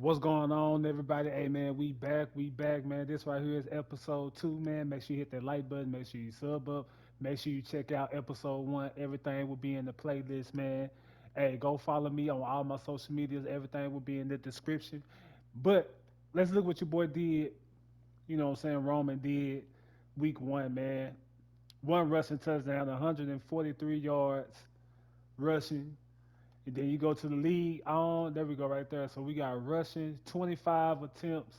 What's going on, everybody? Hey, man, we back, man. This right here is episode 2, man. Make sure you hit that like button. Make sure you sub up. Make sure you check out episode 1. Everything will be in the playlist, man. Hey, go follow me on all my social medias. Everything will be in the description. But let's look what your boy did. You know what I'm saying? Roman did week 1, man. One rushing touchdown, 143 yards rushing. And then you go to the league on, there we go right there. So we got rushing, 25 attempts,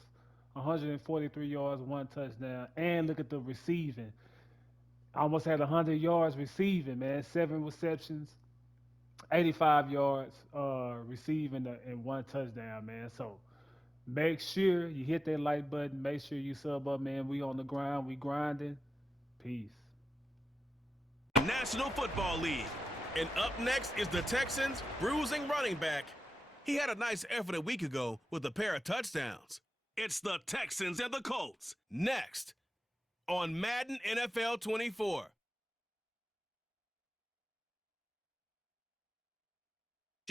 143 yards, 1 touchdown. And look at the receiving. Almost had 100 yards receiving, man. 7 receptions, 85 yards receiving and 1 touchdown, man. So make sure you hit that like button. Make sure you sub up, man. We on the grind. We grinding. Peace. National Football League. And up next is the Texans' bruising running back. He had a nice effort a week ago with a pair of touchdowns. It's the Texans and the Colts. Next on Madden NFL 24.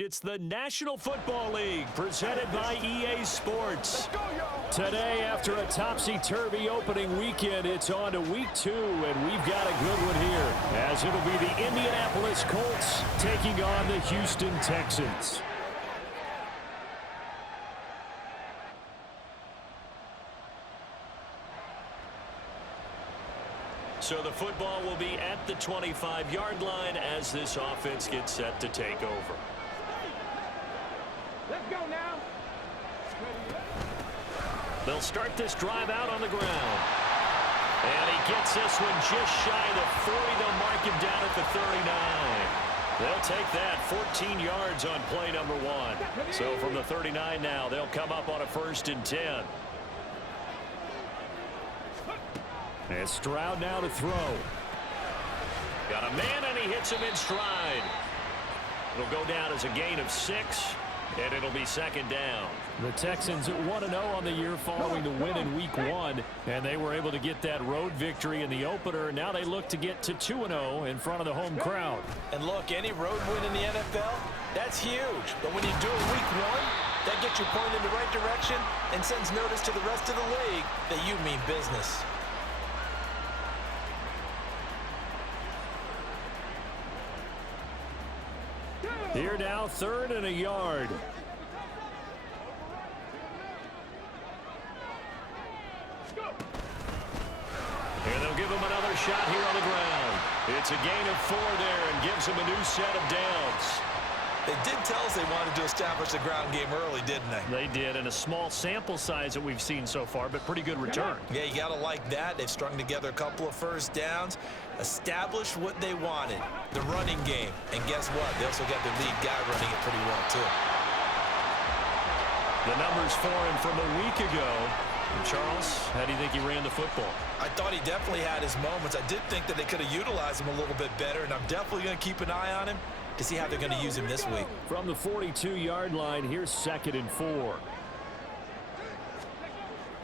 It's the National Football League presented by EA Sports. Today, after a topsy-turvy opening weekend, it's on to week 2, and we've got a good one here, as it'll be the Indianapolis Colts taking on the Houston Texans. So the football will be at the 25-yard line as this offense gets set to take over. Let's go now. They'll start this drive out on the ground. And he gets this one just shy of the 40. They'll mark him down at the 39. They'll take that 14 yards on play number 1. So from the 39 now, they'll come up on a 1st and 10. And Stroud now to throw. Got a man, and he hits him in stride. It'll go down as a gain of 6. And it'll be 2nd down. The Texans 1-0 on the year following the win in week 1. And they were able to get that road victory in the opener. Now they look to get to 2-0 in front of the home crowd. And look, any road win in the NFL, that's huge. But when you do it week 1, that gets you pointed in the right direction and sends notice to the rest of the league that you mean business. Here now, 3rd and a yard. And they'll give him another shot here on the ground. It's a gain of 4 there and gives him a new set of downs. They did tell us they wanted to establish the ground game early, didn't they? They did, and a small sample size that we've seen so far, but pretty good return. Yeah, you got to like that. They've strung together a couple of first downs, established what they wanted, the running game. And guess what? They also got their lead guy running it pretty well, too. The numbers for him from a week ago. And Charles, how do you think he ran the football? I thought he definitely had his moments. I did think that they could have utilized him a little bit better, and I'm definitely going to keep an eye on him to see how they're going to use him this week. From the 42-yard line, here's 2nd and 4.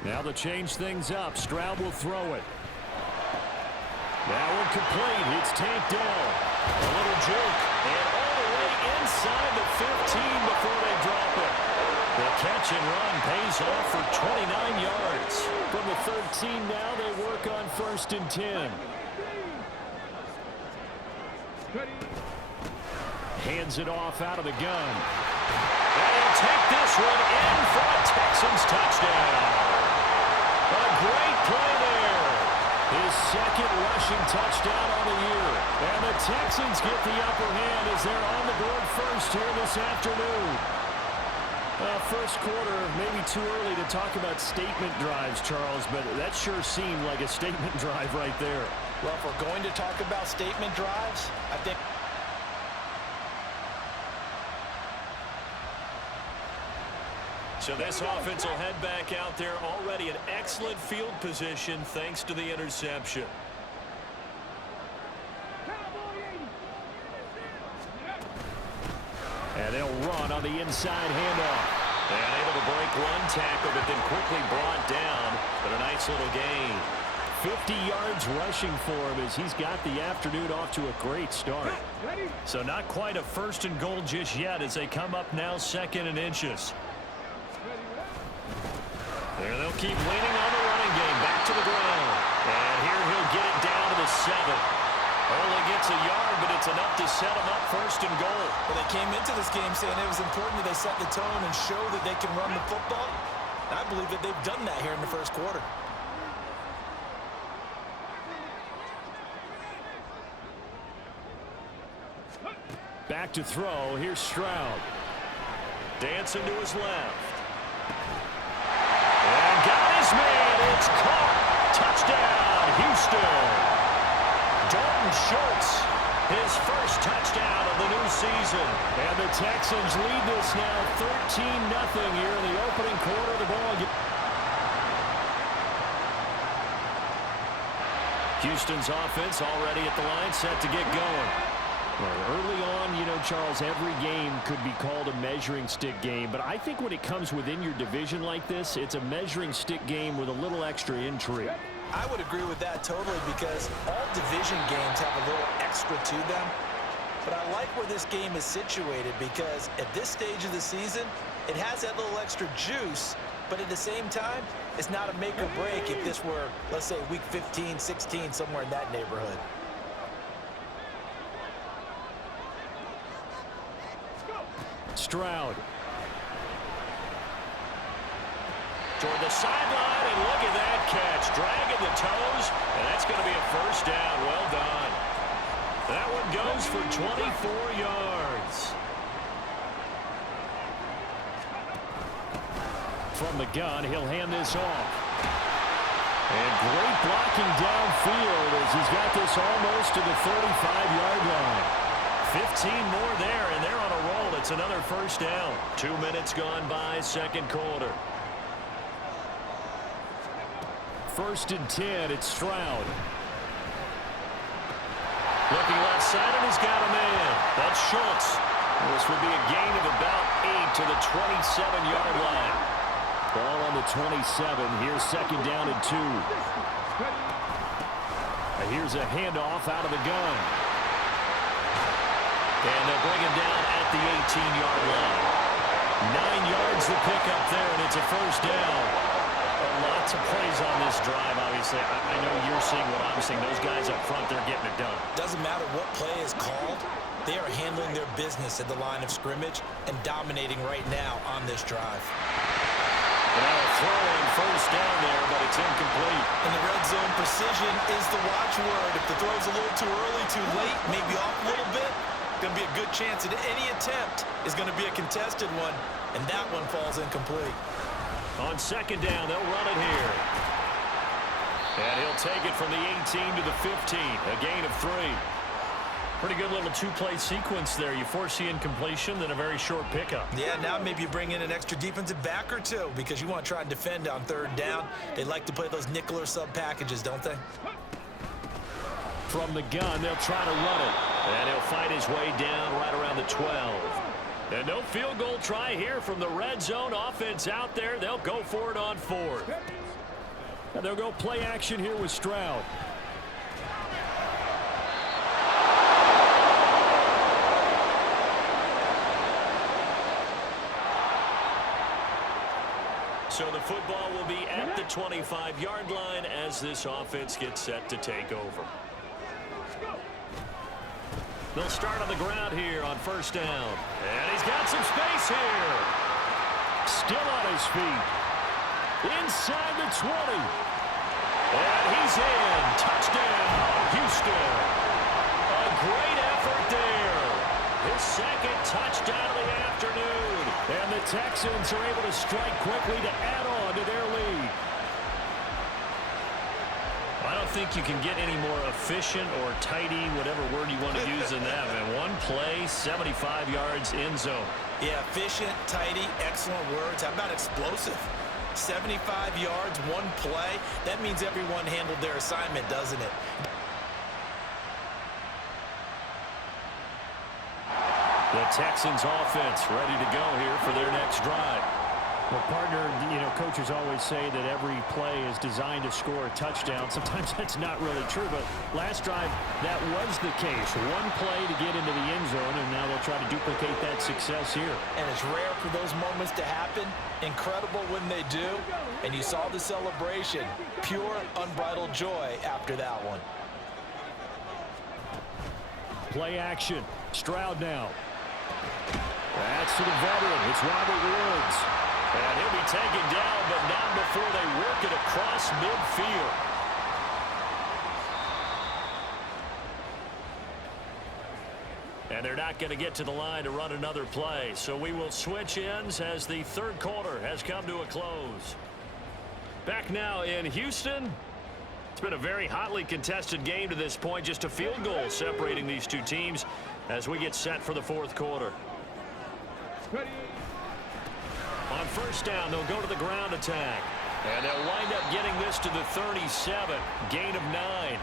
Now to change things up, Stroud will throw it. That one complete. It's tanked down. A little juke. And all the way inside the 15 before they drop it. The catch and run pays off for 29 yards. From the 13 now, they work on 1st and 10. Hands it off out of the gun. And he'll take this one in for a Texans touchdown. A great play there. His 2nd rushing touchdown on the year. And the Texans get the upper hand as they're on the board first here this afternoon. First quarter, maybe too early to talk about statement drives, Charles, but that sure seemed like a statement drive right there. Well, if we're going to talk about statement drives, I think... So this offense will head back out there, already in excellent field position thanks to the interception. And they'll run on the inside handoff. And able to break one tackle, but then quickly brought down. But a nice little gain. 50 yards rushing for him as he's got the afternoon off to a great start. So not quite a 1st and goal just yet as they come up now 2nd and inches. There they'll keep leaning on the running game. Back to the ground. And here he'll get it down to the 7. Only gets a yard, but it's enough to set him up first and goal. Well, they came into this game saying it was important that they set the tone and show that they can run the football. I believe that they've done that here in the first quarter. Back to throw. Here's Stroud. Dancing to his left. And got his man. It's caught. Touchdown, Houston. Dalton Schultz, his first touchdown of the new season. And the Texans lead this now 13-0 here in the opening quarter of the ball game. Houston's offense already at the line, set to get going. Well, early on, you know, Charles, every game could be called a measuring stick game. But I think when it comes within your division like this, it's a measuring stick game with a little extra intrigue. I would agree with that totally because all division games have a little extra to them. But I like where this game is situated because at this stage of the season, it has that little extra juice. But at the same time, it's not a make or break if this were, let's say, week 15, 16, somewhere in that neighborhood. Stroud. Toward the sideline, and look at that catch. Dragging the toes, and that's going to be a first down. Well done. That one goes for 24 yards. From the gun, he'll hand this off. And great blocking downfield as he's got this almost to the 35-yard line. 15 more there, and they're on a roll. It's another first down. 2 minutes gone by, second quarter. First and 10, it's Stroud. Looking left side, and he's got a man. That's Schultz. This would be a gain of about 8 to the 27-yard line. Ball on the 27. Here's second down and 2. And here's a handoff out of the gun. And they'll bring him down at the 18-yard line. 9 yards to pick up there, and it's a first down. Lots of praise on this drive, obviously. I know you're seeing what I'm seeing. Those guys up front, they're getting it done. Doesn't matter what play is called. They are handling their business at the line of scrimmage and dominating right now on this drive. Now a throw in first down there, but it's incomplete. And the red zone precision is the watchword. If the throw's a little too early, too late, maybe off a little bit, going to be a good chance that any attempt is going to be a contested one, and that one falls incomplete. On second down, they'll run it here. And he'll take it from the 18 to the 15, a gain of 3. Pretty good little two-play sequence there. You force the incompletion, then a very short pickup. Yeah, now maybe you bring in an extra defensive back or two because you want to try and defend on third down. They like to play those nickel or sub packages, don't they? From the gun, they'll try to run it. And he'll fight his way down right around the 12. And no field goal try here from the red zone offense out there. They'll go for it on 4th. And they'll go play action here with Stroud. So the football will be at the 25-yard line as this offense gets set to take over. They'll start on the ground here on first down. And he's got some space here. Still on his feet. Inside the 20. And he's in. Touchdown, Houston. A great effort there. His second touchdown of the afternoon. And the Texans are able to strike quickly to add on to their lead. I don't think you can get any more efficient or tidy, whatever word you want to use in that. And one play, 75 yards in zone. Yeah, efficient, tidy, excellent words. How about explosive? 75 yards, one play. That means everyone handled their assignment, doesn't it? The Texans offense ready to go here for their next drive. Well, partner, you know, coaches always say that every play is designed to score a touchdown. Sometimes that's not really true, but last drive, that was the case. One play to get into the end zone, and now they'll try to duplicate that success here. And it's rare for those moments to happen. Incredible when they do. And you saw the celebration. Pure, unbridled joy after that one. Play action. Stroud now. That's to the veteran. It's Robert Woods. And he'll be taken down, but not before they work it across midfield. And they're not going to get to the line to run another play. So we will switch ends as the third quarter has come to a close. Back now in Houston. It's been a very hotly contested game to this point. Just a field goal separating these two teams as we get set for the fourth quarter. On first down, they'll go to the ground attack. And they'll wind up getting this to the 37. Gain of 9.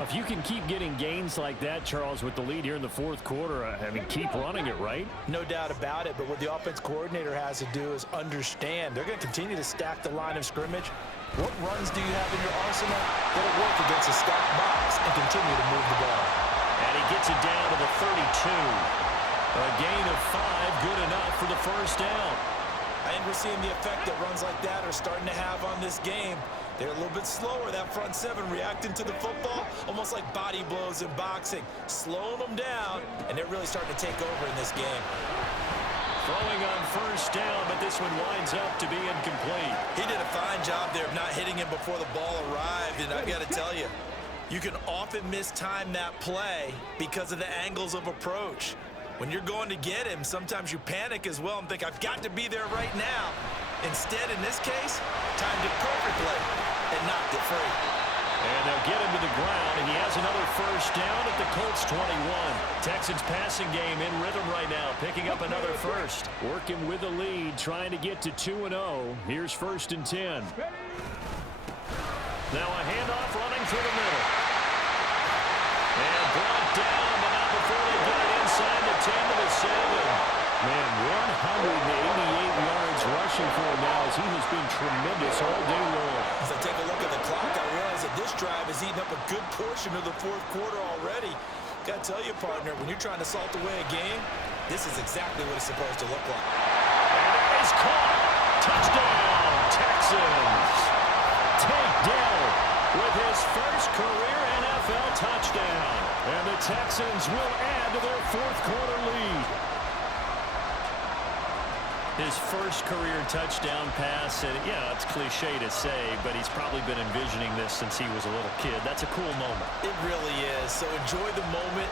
If you can keep getting gains like that, Charles, with the lead here in the fourth quarter, I mean, keep running it, right? No doubt about it, but what the offense coordinator has to do is understand. They're going to continue to stack the line of scrimmage. What runs do you have in your arsenal that'll work against a stacked box and continue to move the ball? And he gets it down to the 32. A gain of 5, good enough for the first down. I think we're seeing the effect that runs like that are starting to have on this game. They're a little bit slower, that front seven, reacting to the football, almost like body blows in boxing, slowing them down, and they're really starting to take over in this game. Throwing on first down, but this one winds up to be incomplete. He did a fine job there of not hitting him before the ball arrived, and I've got to tell you, you can often mistime that play because of the angles of approach. When you're going to get him, sometimes you panic as well and think, I've got to be there right now. Instead, in this case, timed it perfectly and knocked it free. And they'll get him to the ground, and he has another first down at the Colts 21. Texans passing game in rhythm right now, picking up another first. Working with the lead, trying to get to 2-0. Here's first and 10. Now a handoff running through the middle. And brought down, but not before they get it inside the 10 to the 7. Man, 188 yards rushing for him now as he has been tremendous all day long. As I take a look at the clock, I realize that this drive has eaten up a good portion of the fourth quarter already. Got to tell you, partner, when you're trying to salt away a game, this is exactly what it's supposed to look like. And it is caught. Touchdown, Texans. Takedown with his first career NFL touchdown. And the Texans will add to their fourth quarter lead. His first career touchdown pass, and yeah, it's cliche to say, but he's probably been envisioning this since he was a little kid. That's a cool moment. It really is. So enjoy the moment.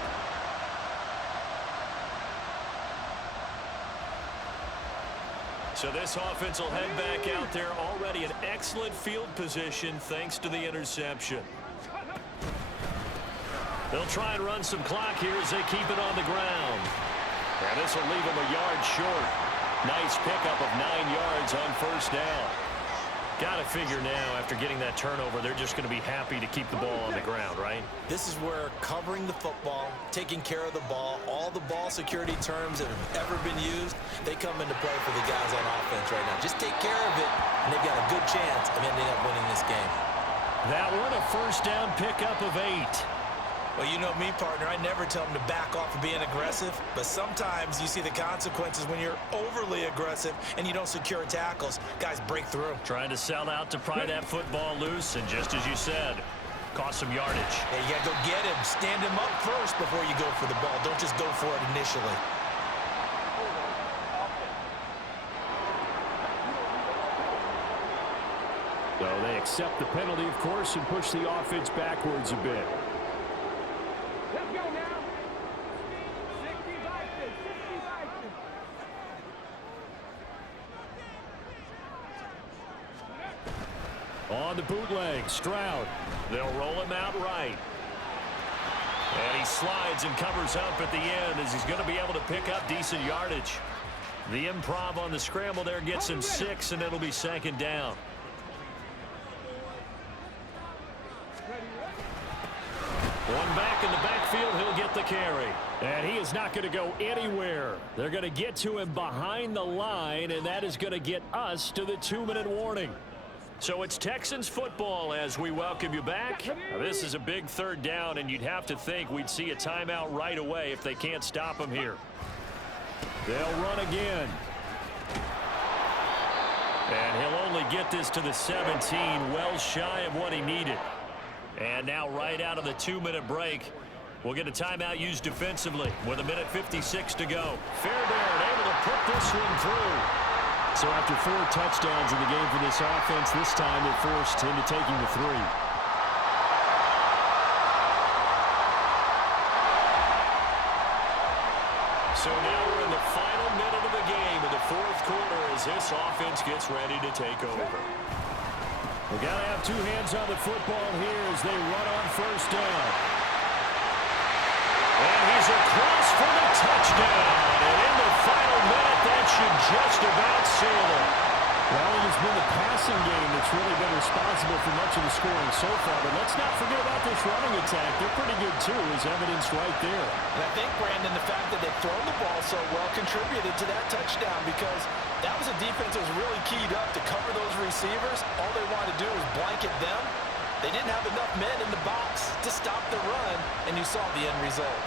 So this offense will head back out there, already in excellent field position thanks to the interception. They'll try and run some clock here as they keep it on the ground. And this will leave them a yard short. Nice pickup of 9 yards on first down. Got to figure now, after getting that turnover, they're just going to be happy to keep the ball on the ground, right? This is where covering the football, taking care of the ball, all the ball security terms that have ever been used, they come into play for the guys on offense right now. Just take care of it, and they've got a good chance of ending up winning this game. That one, a first down pickup of 8. Well, you know me, partner. I never tell them to back off of being aggressive, but sometimes you see the consequences when you're overly aggressive and you don't secure tackles. Guys break through. Trying to sell out to pry that football loose, and just as you said, cost some yardage. Yeah, you got to go get him. Stand him up first before you go for the ball. Don't just go for it initially. So they accept the penalty, of course, and push the offense backwards a bit. Let's go now. 60 On the bootleg, Stroud. They'll roll him out right. And he slides and covers up at the end as he's going to be able to pick up decent yardage. The improv on the scramble there gets him 6, and it'll be second down. One back in the backfield. He'll get with the carry. And he is not going to go anywhere. They're going to get to him behind the line, and that is going to get us to the 2-minute warning. So it's Texans football as we welcome you back. Now, this is a big third down, and you'd have to think we'd see a timeout right away if they can't stop him here. They'll run again. And he'll only get this to the 17, well shy of what he needed. And now right out of the 2-minute break, we'll get a timeout used defensively with 1:56 to go. Fairbairn able to put this one through. So after 4 touchdowns in the game for this offense, this time they're forced into taking the 3. So now we're in the final minute of the game in the 4th quarter as this offense gets ready to take over. They got to have 2 hands on the football here as they run on 1st down. And he's across for the touchdown. And in the final minute, that should just about seal it. Well, it has been the passing game that's really been responsible for much of the scoring so far. But let's not forget about this running attack. They're pretty good, too, as evidenced right there. And I think, Brandon, the fact that they've thrown the ball so well contributed to that touchdown because that was a defense that was really keyed up to cover those receivers. All they wanted to do was blanket them. They didn't have enough men in the box to stop the run, and you saw the end result.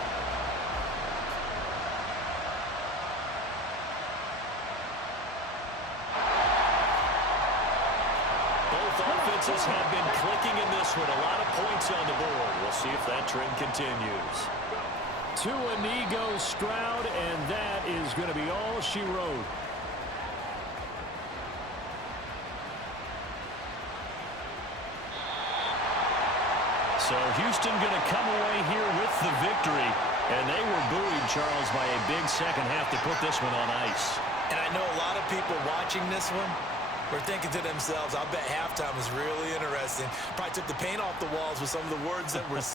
Both offenses have been clicking in this one. A lot of points on the board. We'll see if that trend continues. To a knee goes Stroud, and that is going to be all she wrote. So Houston going to come away here with the victory. And they were buoyed, Charles, by a big second half to put this one on ice. And I know a lot of people watching this one were thinking to themselves, I bet halftime was really interesting. Probably took the paint off the walls with some of the words that were